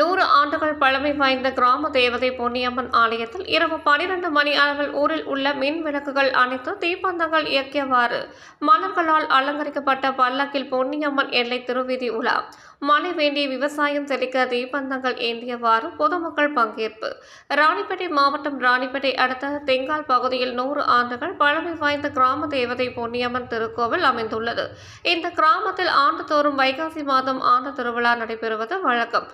நூறு ஆண்டுகள் பழமை வாய்ந்த கிராம தேவதை பொன்னியம்மன் ஆலயத்தில் இரவு பனிரெண்டு மணி அளவில் ஊரில் உள்ள மின் விளக்குகள் அனைத்து தீப்பந்தங்கள் இயக்கியவாறு மலர்களால் அலங்கரிக்கப்பட்ட பல்லக்கில் பொன்னியம்மன் எல்லை திருவிதி உலா. மழை வேண்டிய விவசாயம் செழிக்க தீப்பந்தங்கள் ஏந்தியவாறு பொதுமக்கள் பங்கேற்பு. ராணிப்பேட்டை மாவட்டம் ராணிப்பேட்டை அடுத்த தெங்கால் பகுதியில் நூறு ஆண்டுகள் பழமை வாய்ந்த கிராம தேவதை பொன்னியம்மன் திருக்கோவில் அமைந்துள்ளது. இந்த கிராமத்தில் ஆண்டுதோறும் வைகாசி மாதம் ஆண்டு திருவிழா நடைபெறுவது வழக்கம்.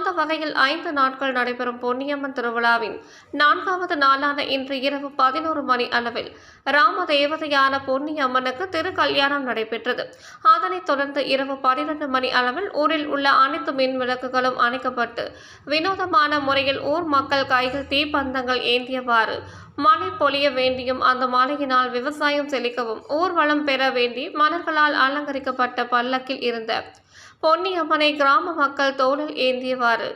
அந்த வகையில் ஐந்து நாட்கள் நடைபெறும் பொன்னியம்மன் திருவிழாவின் நான்காவது நாளான இன்று இரவு பதினோரு மணி அளவில் ராம தேவதையான பொன்னியம்மனுக்கு திரு கல்யாணம் நடைபெற்றது. அதனைத் தொடர்ந்து இரவு பனிரெண்டு மணி அளவில் ஊரில் உள்ள அனைத்து மின் விளக்குகளும் அணைக்கப்பட்டு வினோதமான முறையில் ஊர் மக்கள் கைகள் தீப்பந்தங்கள் ஏந்தியவாறு மழை பொழிய வேண்டியும் அந்த மழையினால் விவசாயம் செழிக்கவும் ஊர்வலம் பெற வேண்டி மலர்களால் அலங்கரிக்கப்பட்ட பல்லக்கில் இருந்த பொன்னியம்மனை கிராம மக்கள் தோளில் ஏந்தியவாறு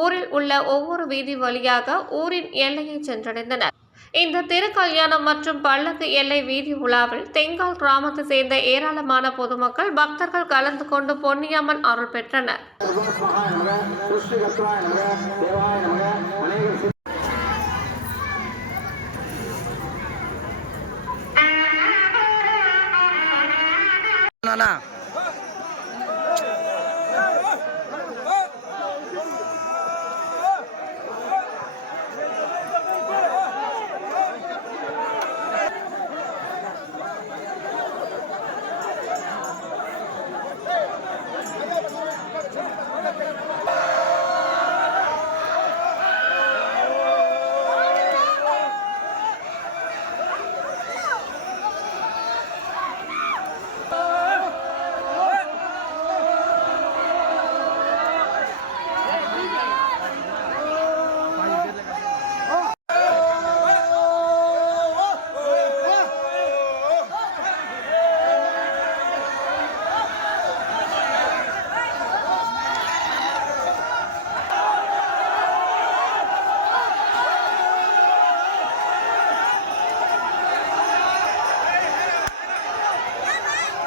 ஊரில் உள்ள ஒவ்வொரு வீதி வழியாக ஊரின் எல்லையை சென்றடைந்தனர். இந்த திருக்கல்யாணம் மற்றும் பல்லக்கு எல்லை வீதி உலாவில் தெங்கால் கிராமத்தை சேர்ந்த ஏராளமான பொதுமக்கள் பக்தர்கள் கலந்து கொண்டு பொன்னியம்மன் அருள் பெற்றனர். நானா